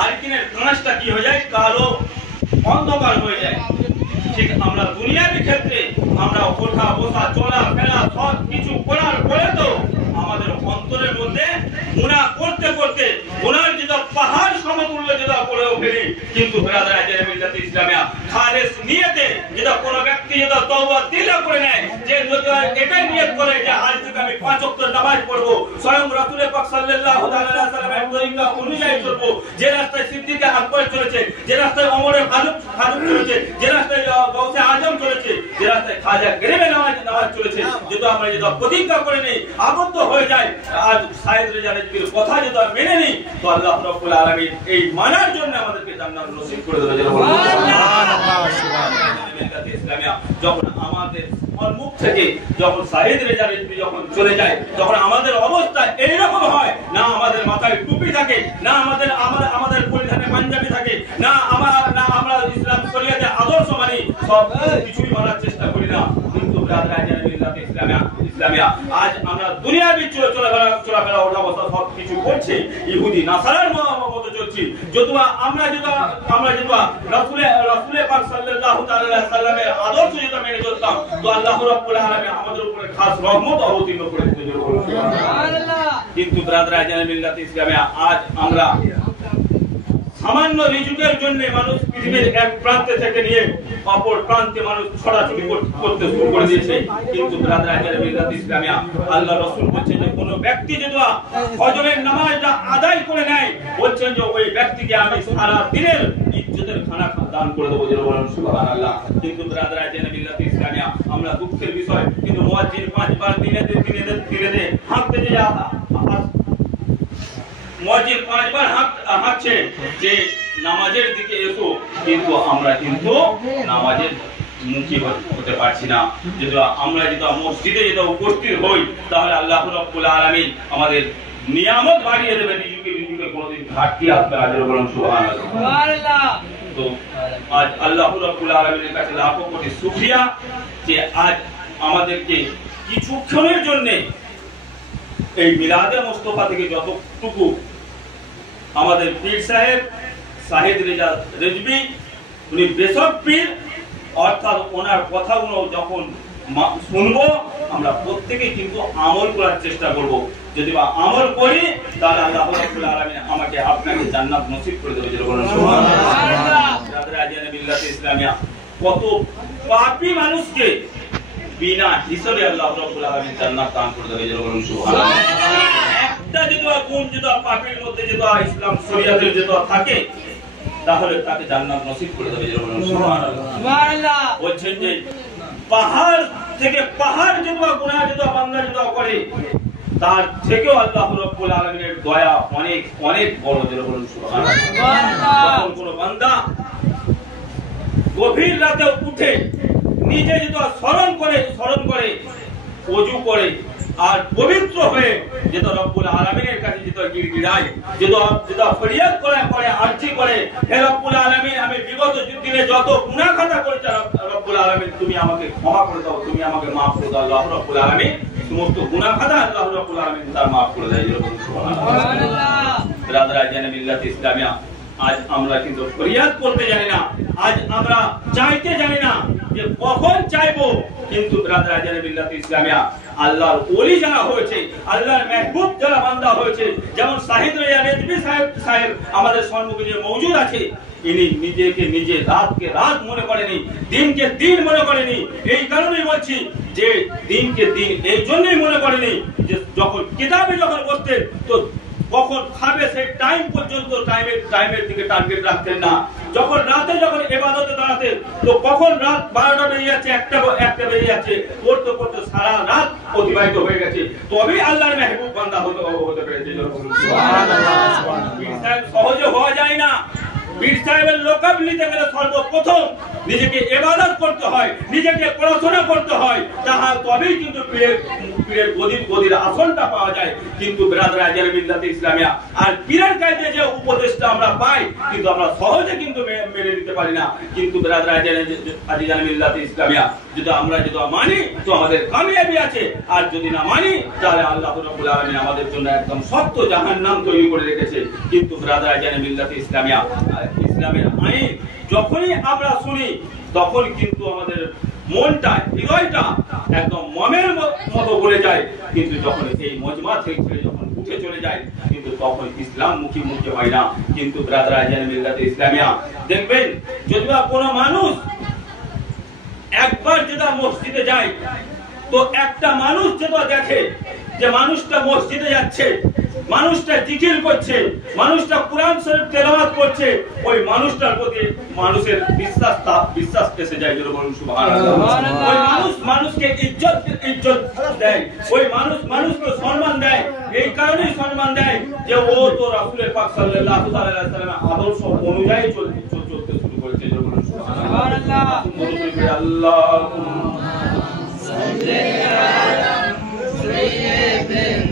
আরেকদিনের কাঁচটা কি হয়ে যায়, কালো অন্ধকার হয়ে যায়। ঠিক আমরা দুনিয়ার ক্ষেত্রে আমরা ওঠা বসা চলা ফেরা সব কিছু করার পরে তো আমাদের অন্তরের মধ্যে গুনাহ করতে করতে গুনার যেটা পাহাড় সমতুল্য যেটা করেও ফেলি, কিন্তু ব্রাদার মিল্লাত ইসলামিয়া খালেস নিয়তে যেটা কোনো ব্যক্তি যেটা তওবা দিলা করে নেয়, যে এটাই নিয়ত করে যে আজ থেকে আমি 5 ওয়াক্ত নামাজ পড়বো, স্বয়ং রাসূল পাক সাল্লাল্লাহু আলাইহি ওয়াসাল্লামের তরিকা অনুযায়ী চলবো, যে রাস্তায় সিদ্দিক আকবর চলেছে, যে রাস্তায় ওমর ফারুক চলেছে, যে রাস্তায় গাউসে আজম চলেছে, যে রাস্তায় খাজা গরিবে নামাজ চলেছে, যেটা আমরা যেটা প্রতিজ্ঞা করে নেই আবদ্ধ হয়ে যায়, আজ সাইয়েদ রেজা রিজভির কথা যেটা মেনে নেই, তো আল্লাহ রাব্বুল আলামিন এই মানার জন্য আমাদেরকে জান্নাত নসিব করে দেবে। ইসলামিয়া যখন আমাদের মুখ থেকে যখন সাইয়েদ রেজা রিজভি যখন চলে যায়, তখন আমাদের অবস্থা এইরকম হয় না, আমাদের মাথায় টুপি থাকে না, আমাদের পরিধানে পাঞ্জাবি থাকে না, আমরা ইসলাম শরিয়াতে আদর্শ মানি, সব কিছুই মানার চেষ্টা করি না। কিন্তু ইসলামিয়া আজ আমরা দুনিয়ার ভিতরে চলাফেরা ওঠা বসা সব কিছু করছি, ইহুদি নাসারার মতো চলছি। যদিও আমরা রাসূল পাক সাল্লাল্লাহু আলাইহি ওয়াসাল্লামের আদর্শ যেটা মেনে চলতাম, তো আল্লাহ রাব্বুল আলামিন আমাদের উপরে খাস রহমত অবতীর্ণ করে দিয়েছেন। সুবহানাল্লাহ। কিন্তু ব্রাদার মিল্লাত ইসলামিয়া আজ আমরা সামান্য রিজুকের জন্য মানুষ পৃথিবীর এক প্রান্ত থেকে নিয়ে অপর প্রান্তে মানুষ ছড়াছড়ি করতে শুরু করে দিয়েছে। কিন্তু ব্রাদার মিল্লাত ইসলামিয়া আল্লাহ রাসূল বলেছেন যে কোন ব্যক্তি যদি ফজরের নামাজটা আদায় করে নেয়, বলছেন যে ওই ব্যক্তিকে আমি সারা দিনের ইজ্জতের খানা দান করে দেবো। বলেন সুবহানাল্লাহ। কিন্তু ব্রাদার মিল্লাত ইসলামিয়া আমরা দুঃখের বিষয়, কিন্তু মুয়াজ্জিন 5 বার দিনে হাঁকতে যে মুয়াজ্জিন 5 বার হাঁকছে যে নামাজের দিকে এসো, কিন্তু আমরা কিন্তু নামাজের মুখী হতে পারছি না। যদি আমরা যেটা মসজিদে যেটা উপস্থিত হই, তাহলে আল্লাহ রাব্বুল আলামিন আমাদের নিয়ামত বাড়িয়ে দেবে, নিজেকে কোনোদিন ঘাটতি আসবে না। বলুন সুবহানাল্লাহ। তো আজ আল্লাহ রাব্বুল আলামিনের কাছে লাখো কোটি শুকরিয়া যে আজ আমাদেরকে কিছুক্ষণের জন্য এই মিলাদে মুস্তাফা থেকে যতটুকু আমাদের পীর সাহেব সাইয়েদ রেজা রিজভি, উনি বেশক পীর, অর্থাৎ ওনার কথাগুলো যখন শুনবো আমরা প্রত্যেকেই কিন্তু আমল করার চেষ্টা করব। যদি আমল করি তাহলে আল্লাহ রাব্বুল আলামিন আমাকে আপনাকে জান্নাত নসিব করে দেবে। বলুন সুবহানাল্লাহ। ব্রাদার মিল্লাত ইসলামিয়া কত পাপী মানুষকে বিনা হিসাবে আল্লাহ রাব্বুল আলামিন জান্নাত দান করে দেবে। বলুন সুবহানাল্লাহ। একটা যদি গুণ যদি পাপীর মধ্যে যদি ইসলাম শরিয়াতের যদি থাকে, তাহলে তাকে জান্নাত নসিব করে দেবে। বলুন সুবহানাল্লাহ। বলছেন যে পাহাড় থেকে পাহাড় যদি গুনাহ যদি বান্দা যদি করে, তার থেকেও আল্লাহ রাব্বুল আলামিনের দয়া অনেক অনেক বড়। বলুন সুবহানাল্লাহ। যখন কোন বান্দা গভীর রাতে উঠে নিজে যদি স্মরণ করে ওযু করে আর পবিত্র হয়ে যেটা রব্বুল আলামিনের কাছে যেটা গিড়গিড়ায়, যেটা ফরিয়াদ করে আরজি করে, হে রব্বুল আলামিন আমি বিগত দিনে যত গুনাহ খাতা করেছি রব্বুল আলামিন তুমি আমাকে ক্ষমা করে দাও, তুমি আমাকে maaf করে দাও। আল্লাহ রাব্বুল আলামিন সমস্ত গুনাহ খাতা আল্লাহ রাব্বুল আলামিন তার maaf করে দেয়। সুবহানাল্লাহ। ব্রাদার মিল্লাত ইসলামিয়া আজ আমরা কিন্তু ফরিয়াদ করতে জানি না, আজ আমরা চাইতে জানি না যে কখন চাইবো। কিন্তু ব্রাদার মিল্লাত ইসলামিয়া আল্লাহর ওলি যারা হয়েছে, আল্লাহর মেহবুব যারা বান্দা হয়েছে, যেমন সাইয়েদ রেজা রিজভি সাহেব আমাদের সম্মুখে যে মওজুদ আছে, ইনি নিজেকে নিজে রাতকে রাত মনে করেনি, দিনকে দিন মনে করেনি। এই কারণেই বলছি যে দিনকে দিন এই জন্যই মনে করেনি যে যখন কিতাবে যখন বসতেন তো কখন খাবে সেই টাইম পর্যন্ত টাইমের দিকে টার্গেট রাখতেন না। যখন রাতে যখন ইবাদতে দাঁড়াতেন তো কখন রাত 12টা বেজে যাচ্ছে, একটা বেজে যাচ্ছে, পড়তে পড়তে সারা রাত অতিবাহিত হয়ে গেছে, তবেই আল্লাহর মেহবুব বান্দা হতে পেরেছে। সহজে হওয়া যায় না। পীর সাহেবের লোকাব নিতে গেলে সর্বপ্রথম নিজেকে ইবাদত করতে হয়, নিজেকে পড়াশোনা করতে হয়, তবেই কিন্তু পীরের গদির আসনটা পাওয়া যায়। কিন্তু ব্রাদার মিল্লাত ইসলামিয়া আর পীরের কাছে যে উপদেশটা আমরা পাই, কিন্তু আমরা সহজে কিন্তু মেনে নিতে পারি না, কিন্তু ব্রাদার আজিজান মিল্লাত ইসলামিয়া যদি আমরা মানি তো আমাদের কামিয়াবি আছে, আর যদি না মানি তাহলে আল্লাহ রাব্বুল আলামিন আমাদের জন্য একদম সত্য জাহান্নাম তৈরি করে রেখেছে। কিন্তু ব্রাদার আজিজান মিল্লাত ইসলামিয়া ইসলামের আইন যখনই আমরা শুনি তখন কিন্তু আমাদের মনটা হৃদয়টা একদম মমের মতো বলে যায়, কিন্তু যখন এই মজমা থেকে যখন উঠে চলে যায় কিন্তু তখন ইসলাম মুখী হয় না। কিন্তু ব্রাদার আজিজান মিল্লাত ইসলামিয়া দেখবেন যদি কোনো মানুষ একবার যেটা মসজিদে যায় তো একটা মানুষ যেটা দেখে যে মানুষটা মসজিদে যাচ্ছে, মানুষটা জিকির করছে, মানুষটা কোরআন শরীফ তেলাওয়াত করছে, ওই মানুষটার প্রতি মানুষের বিশ্বাস এসে যায়। যেন বলুন সুবহানাল্লাহ। ওই মানুষকে ইজ্জত দেয়, ওই মানুষকে সম্মান দেয়। এই কারণেই সম্মান দেয় যে ও তো রাসূলের পাক সাল্লাল্লাহু আলাইহি ওয়াসাল্লামের আদর্শ অনুযায়ী চলতে শুরু করেছে। যেন বলুন সুবহানাল্লাহ। আল্লাহুম্মা সাল্লি আলা সাইয়্যিদিনা